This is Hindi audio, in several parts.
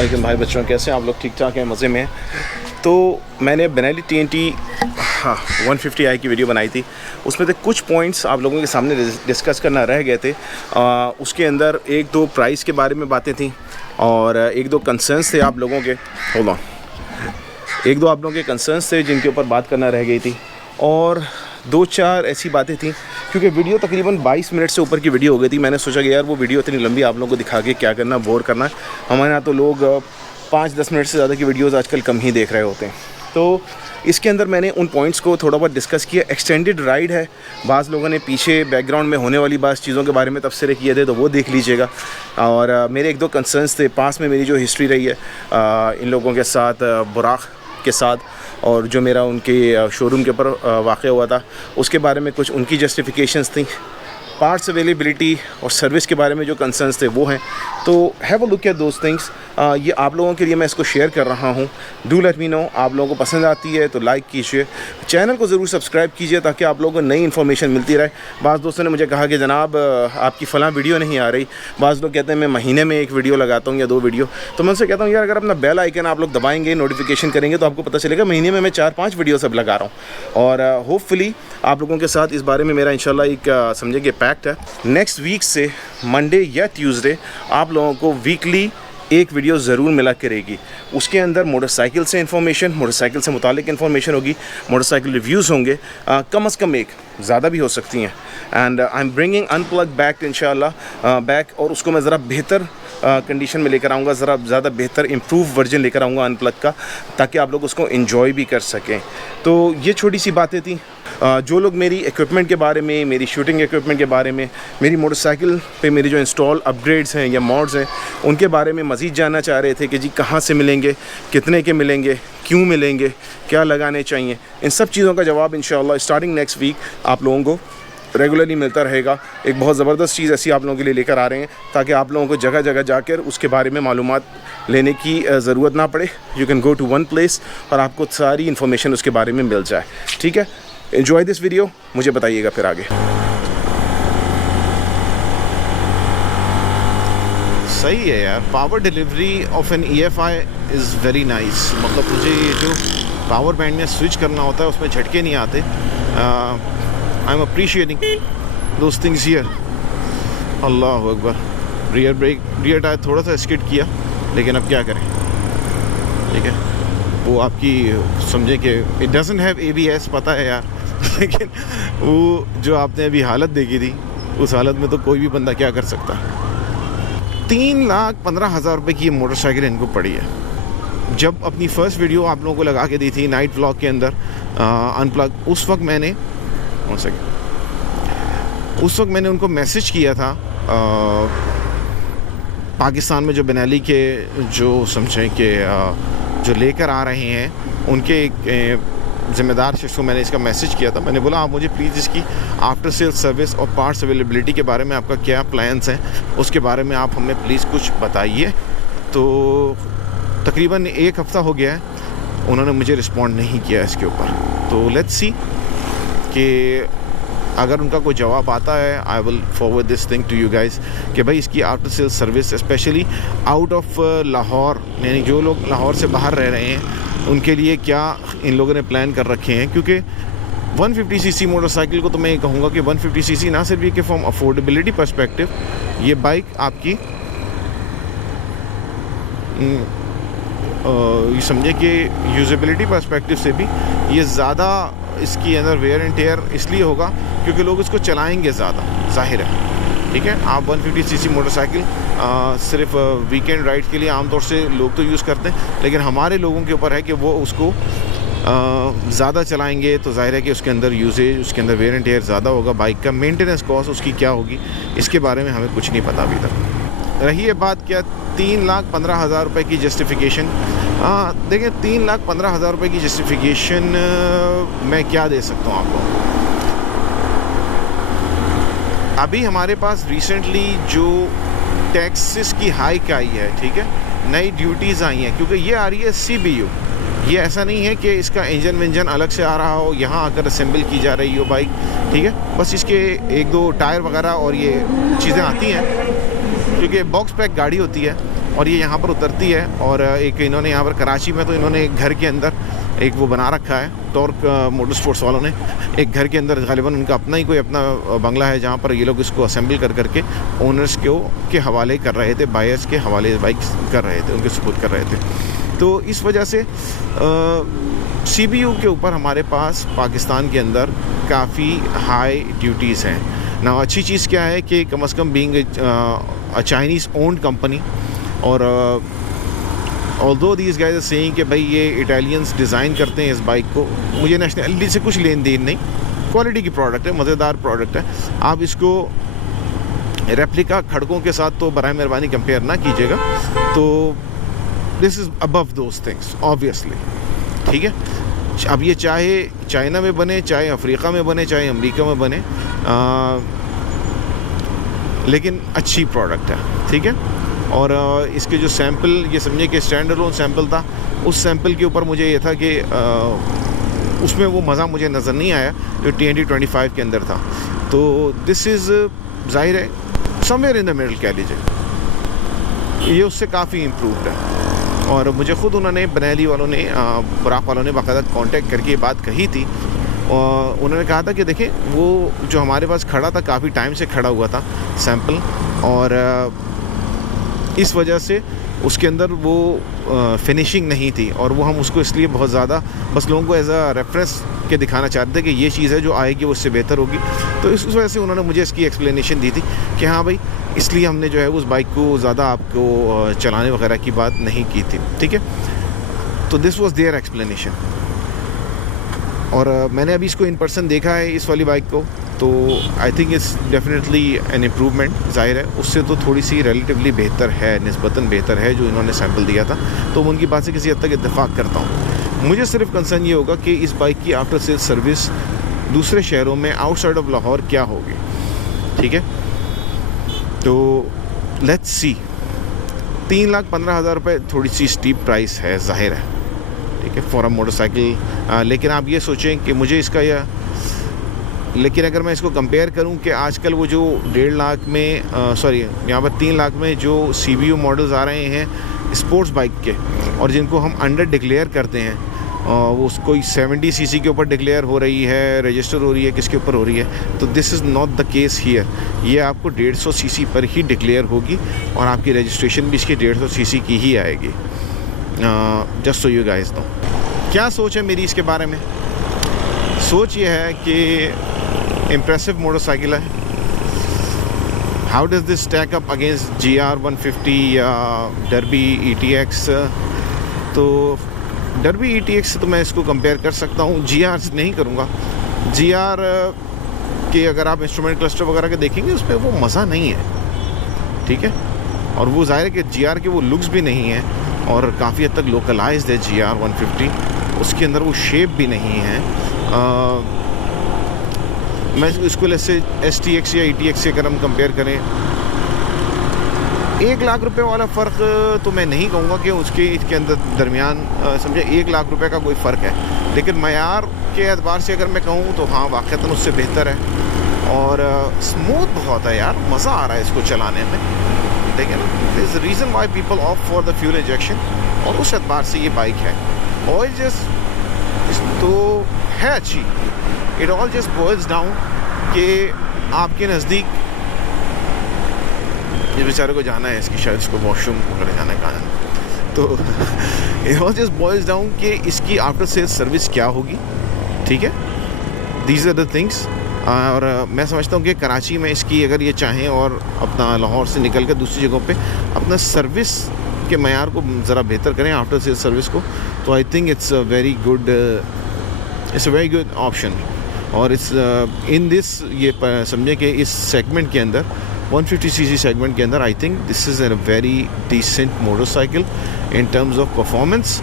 वालेकुम भाई बच्चों, कैसे हैं आप लोग? ठीक ठाक हैं, मज़े में हैं। तो मैंने बेनेली TNT 150i की वीडियो बनाई थी। उसमें से कुछ पॉइंट्स आप लोगों के सामने डिस्कस करना रह गए थे। उसके अंदर एक दो प्राइस के बारे में बातें थी और एक दो कंसर्न्स थे आप लोगों के। होल्ड ऑन, एक दो आप लोगों के कंसर्न्स थे जिनके ऊपर बात करना रह गई थी और दो चार ऐसी बातें थी क्योंकि वीडियो तकरीबन 22 मिनट से ऊपर की वीडियो हो गई थी। मैंने सोचा कि यार वो वीडियो इतनी लंबी आप लोगों को दिखा के क्या करना, बोर करना। हमारे यहाँ तो लोग 5-10 मिनट से ज़्यादा की वीडियोज़ आजकल कम ही देख रहे होते हैं। तो इसके अंदर मैंने उन पॉइंट्स को थोड़ा बहुत डिस्कस किया। एक्सटेंडेड राइड है, बाज़ लोगों ने पीछे बैकग्राउंड में होने वाली बाज़ चीज़ों के बारे में तबसरे किए थे, तो वो देख लीजिएगा। और मेरे एक दो कंसर्न्स थे, पास में मेरी जो हिस्ट्री रही है इन लोगों के साथ, बुराक के साथ, और जो मेरा उनके शोरूम के ऊपर वाक़या हुआ था उसके बारे में कुछ उनकी जस्टिफिकेशंस थी। पार्ट्स अवेलेबिलिटी और सर्विस के बारे में जो कंसर्न्स थे वो हैं। तो have a look at those things. ये आप लोगों के लिए मैं इसको शेयर कर रहा हूँ। डू लेट मी नो, आप लोगों को पसंद आती है तो लाइक कीजिए, चैनल को ज़रूर सब्सक्राइब कीजिए ताकि आप लोगों को नई इन्फॉर्मेशन मिलती रहे। बाज़ दोस्तों ने मुझे कहा कि जनाब आपकी फ़लाँ वीडियो नहीं आ रही। बाज़ लोग कहते हैं मैं महीने में एक वीडियो लगाता हूँ या 2 वीडियो। तो मैं उनसे कहता हूँ यार अगर अपना बेल आइकन आप लोग दबाएंगे, नोटिफिकेशन करेंगे तो आपको पता चलेगा महीने में मैं 4-5 वीडियो सब लगा रहा हूँ। और होपफुली आप लोगों के साथ इस बारे में मेरा इंशाल्लाह एक समझे कि पैक्ट है। नेक्स्ट वीक से मंडे या ट्यूसडे आप लोगों को वीकली एक वीडियो ज़रूर मिला करेगी। उसके अंदर मोटरसाइकिल से इन्फॉर्मेशन, मोटरसाइकिल से मुतालिक इन्फॉर्मेशन होगी, मोटरसाइकिल रिव्यूज़ होंगे, कम अज़ कम एक, ज़्यादा भी हो सकती हैं। And I am bringing unplug back इंशाल्लाह बैक, और उसको मैं ज़रा बेहतर कंडीशन में लेकर आऊँगा, ज़रा ज़्यादा बेहतर इम्प्रूव वर्जन लेकर आऊँगा अनप्लग का, ताकि आप लोग उसको इन्जॉय भी कर सकें। तो ये छोटी सी बातें थी। जो लोग मेरी इक्विपमेंट के बारे में, मेरी शूटिंग इक्विपमेंट के बारे में, मेरी मोटरसाइकिल पे मेरी जो इंस्टॉल अपग्रेड्स हैं या मॉड्स हैं उनके बारे में मज़ीद जानना चाह रहे थे कि जी कहाँ से मिलेंगे, कितने के मिलेंगे, क्यों मिलेंगे, क्या लगाने चाहिए, इन सब चीज़ों का जवाब इंशाल्लाह स्टार्टिंग नेक्स्ट वीक आप लोगों को रेगुलरली मिलता रहेगा। एक बहुत ज़बरदस्त चीज़ ऐसी आप लोगों के लिए लेकर आ रहे हैं ताकि आप लोगों को जगह जगह जाकर उसके बारे में मालूमात लेने की ज़रूरत ना पड़े। You can go to one place और आपको सारी इन्फॉर्मेशन उसके बारे में मिल जाए। ठीक है, एंजॉय दिस वीडियो, मुझे बताइएगा फिर आगे। सही है यार, power delivery of an EFI is very nice. मतलब मुझे ये जो पावर बैंड में स्विच करना होता है उसमें झटके नहीं आते। I am appreciating those things here. Allah Akbar. Rear brake, rear tyre थोड़ा सा स्किड किया, लेकिन अब क्या करें। ठीक है, वो आपकी समझे कि इट डजंट हैव ABS, पता है यार लेकिन वो जो आपने अभी हालत देखी थी उस हालत में तो कोई भी बंदा क्या कर सकता। 3,15,000 रुपये की ये मोटरसाइकिल इनको पड़ी है। जब अपनी फ़र्स्ट वीडियो आप लोगों को लगा के दी थी नाइट व्लॉग के अंदर अनप्लग, उस वक्त मैंने उनको मैसेज किया था पाकिस्तान में जो बेनेली के जो समझें कि जो लेकर आ रहे हैं उनके एक ज़िम्मेदार शख्स को मैंने इसका मैसेज किया था। मैंने बोला आप मुझे प्लीज़ इसकी आफ्टर सेल सर्विस और पार्ट्स अवेलेबिलिटी के बारे में आपका क्या प्लान्स हैं, उसके बारे में आप हमें प्लीज़ कुछ बताइए। तो तकरीबन 1 हफ़्ता हो गया है, उन्होंने मुझे रिस्पॉन्ड नहीं किया इसके ऊपर। तो लेट्स सी कि अगर उनका कोई जवाब आता है I will forward this thing to you guys कि भाई इसकी after sale service specially out of Lahore, यानी जो लोग लाहौर से बाहर रह रहे हैं उनके लिए क्या इन लोगों ने प्लान कर रखे हैं। क्योंकि 150cc मोटरसाइकिल को तो मैं ये कहूँगा कि 150cc ना सिर्फ ये कि फ्रॉम अफोर्डेबिलिटी पर्सपेक्टिव ये बाइक आपकी ये समझे कि यूजेबिलिटी पर्सपेक्टिव से भी ये ज़्यादा इसकी अंदर वेयर एंड टेयर इसलिए होगा क्योंकि लोग इसको चलाएंगे ज़्यादा, जाहिर है। ठीक है, आप 150cc मोटरसाइकिल सिर्फ वीकेंड राइड के लिए आमतौर से लोग तो यूज़ करते हैं, लेकिन हमारे लोगों के ऊपर है कि वो उसको ज़्यादा चलाएंगे तो जाहिर है कि उसके अंदर यूजेज, उसके अंदर वेयर एंड टेयर ज़्यादा होगा। बाइक का मेंटेनेंस कॉस्ट उसकी क्या होगी इसके बारे में हमें कुछ नहीं पता अभी तक। रही है बात क्या 3,15,000 रुपये की जस्टिफिकेशन। देखिए 3,15,000 रुपये की जस्टिफिकेशन मैं क्या दे सकता हूँ आपको। अभी हमारे पास रिसेंटली जो टैक्सेस की हाइक आई है, ठीक है, नई ड्यूटीज़ आई हैं, क्योंकि ये आ रही है CBU। ये ऐसा नहीं है कि इसका इंजन विंजन अलग से आ रहा हो, यहाँ आकर असेंबल की जा रही हो बाइक। ठीक है, बस इसके 1-2 टायर वगैरह और ये चीज़ें आती हैं, क्योंकि बॉक्स पैक गाड़ी होती है और ये यहाँ पर उतरती है। और एक इन्होंने यहाँ पर कराची में तो इन्होंने एक घर के अंदर एक वो बना रखा है, टॉर्क मोटर स्पोर्ट्स वालों ने एक घर के अंदर, गालिबन उनका अपना ही कोई अपना बंगला है जहाँ पर ये लोग इसको असेंबल कर करके ओनर्स के हवाले कर रहे थे, बायर्स के हवाले बाइक्स कर रहे थे, उनके सुपुर्द कर रहे थे। तो इस वजह से CBU के ऊपर हमारे पास पाकिस्तान के अंदर काफ़ी हाई ड्यूटीज़ हैं ना। अच्छी चीज़ क्या है कि कम अज़ कम being a Chinese owned company, और although these guys are saying कि भाई ये इटालियंस डिज़ाइन करते हैं इस बाइक को, मुझे नेशनलिटी से कुछ लेन देन नहीं, क्वालिटी की प्रोडक्ट है, मज़ेदार प्रोडक्ट है। आप इसको रेप्लिका खड़कों के साथ तो बराए मेहरबानी कंपेयर ना कीजिएगा। तो this is above those things obviously, ठीक है। अब ये चाहे चाइना में बने, चाहे अफ्रीका में बने, चाहे अमेरिका में बने, लेकिन अच्छी प्रोडक्ट है, ठीक है। और इसके जो सैंपल, ये समझे कि स्टैंड अलोन सैंपल था, उस सैंपल के ऊपर मुझे ये था कि उसमें वो मज़ा मुझे नज़र नहीं आया जो TNT 25 के अंदर था। तो दिस इज़ ज़ाहिर है समवेयर इन द मिडल कह लीजिए, ये उससे काफ़ी इम्प्रूव्ड है। और मुझे ख़ुद उन्होंने बेनेली वालों ने, बुराक वालों ने बाकायदा कांटेक्ट करके ये बात कही थी, और उन्होंने कहा था कि देखें वो जो हमारे पास खड़ा था काफ़ी टाइम से खड़ा हुआ था सैंपल, और इस वजह से उसके अंदर वो फिनिशिंग नहीं थी, और वो हम उसको इसलिए बहुत ज़्यादा बस लोगों को एज अ रेफरेंस के दिखाना चाहते थे कि ये चीज़ है जो आएगी वो उससे बेहतर होगी। तो इस वजह से उन्होंने मुझे इसकी एक्सप्लेनेशन दी थी कि हाँ भाई, इसलिए हमने जो है उस बाइक को ज़्यादा आपको चलाने वगैरह की बात नहीं की थी, ठीक है। तो दिस वाज देयर एक्सप्लेनेशन। और मैंने अभी इसको इन पर्सन देखा है इस वाली बाइक को, तो I think it's definitely an improvement. ज़ाहिर है उससे तो थोड़ी सी रिलेटिवली बेहतर है, निस्बतन बेहतर है जो इन्होंने सैंपल दिया था, तो मैं उनकी बात से किसी हद तक इत्तेफाक करता हूँ। मुझे सिर्फ कंसर्न ये होगा कि इस बाइक की आफ्टर सेल सर्विस दूसरे शहरों में आउटसाइड ऑफ लाहौर क्या होगी, ठीक है। तो लेट्स सी, 3,15,000 रुपये थोड़ी सी स्टीप प्राइस है, ज़ाहिर है, ठीक है, फॉर अ मोटरसाइकिल। लेकिन आप ये सोचें कि मुझे इसका लेकिन अगर मैं इसको कंपेयर करूं कि आजकल वो जो 1.5 लाख में यहाँ पर 3 लाख में जो CBU मॉडल्स आ रहे हैं स्पोर्ट्स बाइक के, और जिनको हम अंडर डिक्लेयर करते हैं, वो कोई 70 cc के ऊपर डिक्लेयर हो रही है, रजिस्टर हो रही है, किसके ऊपर हो रही है, तो this is not the case here. ये आपको 150 cc पर ही डिक्लेयर होगी, और आपकी रजिस्ट्रेशन भी इसकी 150 cc की ही आएगी। Just so you guys know. क्या सोच है मेरी इसके बारे में? सोच ये है कि इम्प्रेसिव मोटरसाइकिल है। How does this stack up against GR 150 या डर्बी ETX? तो डर्बी ETX से तो मैं इसको कंपेयर कर सकता हूँ, GR से नहीं करूँगा। GR के अगर आप इंस्ट्रूमेंट क्लस्टर वगैरह के देखेंगे उस पर वो मज़ा नहीं है, ठीक है। और वो ज़ाहिर है कि GR के वो लुक्स भी नहीं है, और काफ़ी हद तक लोकलाइज्ड है GR 150, उसके अंदर वो शेप भी नहीं है। मैं इसको जैसे STX या ETX से अगर हम कंपेयर करें, 1 लाख रुपए वाला फ़र्क तो मैं नहीं कहूँगा कि इसके अंदर दरमियान समझे 1 लाख रुपए का कोई फ़र्क है, लेकिन मयार के एतबार से अगर मैं कहूँ तो हाँ वाक़तन उससे बेहतर है। और स्मूथ बहुत है यार, मज़ा आ रहा है इसको चलाने में, लेकिन this is reason why people opt for the fuel injection, और उस एतबार से ये बाइक है। ऑयल जस्ट तो है अच्छी, it all just boils down कि आपके नज़दीक, इस बेचारे को जाना है, इसकी शायद इसको वॉशरूम वगैरह जाना है, तो it all just boils down कि इसकी आफ्टर सेल्स सर्विस क्या होगी, ठीक है। These are the things. और मैं समझता हूँ कि कराची में इसकी अगर ये चाहें और अपना लाहौर से निकल कर दूसरी जगहों पे अपना सर्विस के मयार को ज़रा बेहतर करें आफ्टर सेल सर्विस को, तो I think it's a very good option. और इस इन दिस ये समझे कि इस सेगमेंट के अंदर 150 cc सेगमेंट के अंदर I think this is a very decent motorcycle in terms of performance.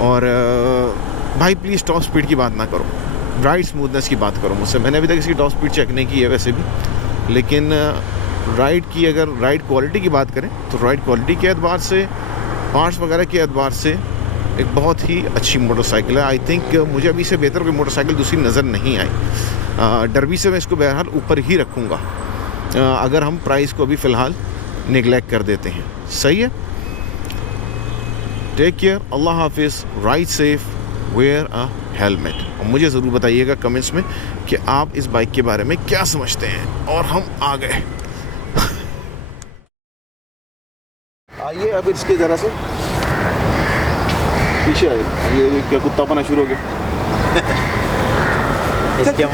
और भाई प्लीज़ टॉप स्पीड की बात ना करो, राइड स्मूथनेस की बात करो मुझसे। मैंने अभी तक इसकी टॉप स्पीड चेक नहीं की है वैसे भी, लेकिन राइड की अगर राइड क्वालिटी की बात करें तो राइड क्वालिटी के एतबार से, पार्ट्स वगैरह के एतबार से एक बहुत ही अच्छी मोटरसाइकिल है। आई थिंक मुझे अभी से बेहतर कोई मोटरसाइकिल दूसरी नज़र नहीं आई। डर्बी से मैं इसको बहरहाल ऊपर ही रखूँगा। अगर हम प्राइस को अभी फ़िलहाल निगलेक्ट कर देते हैं। सही है, टेक केयर, अल्लाह हाफिज़, ride safe, wear a helmet. और मुझे ज़रूर बताइएगा कमेंट्स में कि आप इस बाइक के बारे में क्या समझते हैं। और हम आ गए, आइए अब इसके ज़रा से पीछे आइए। ये क्या कुत्ता पाना शुरू हो गया? इसके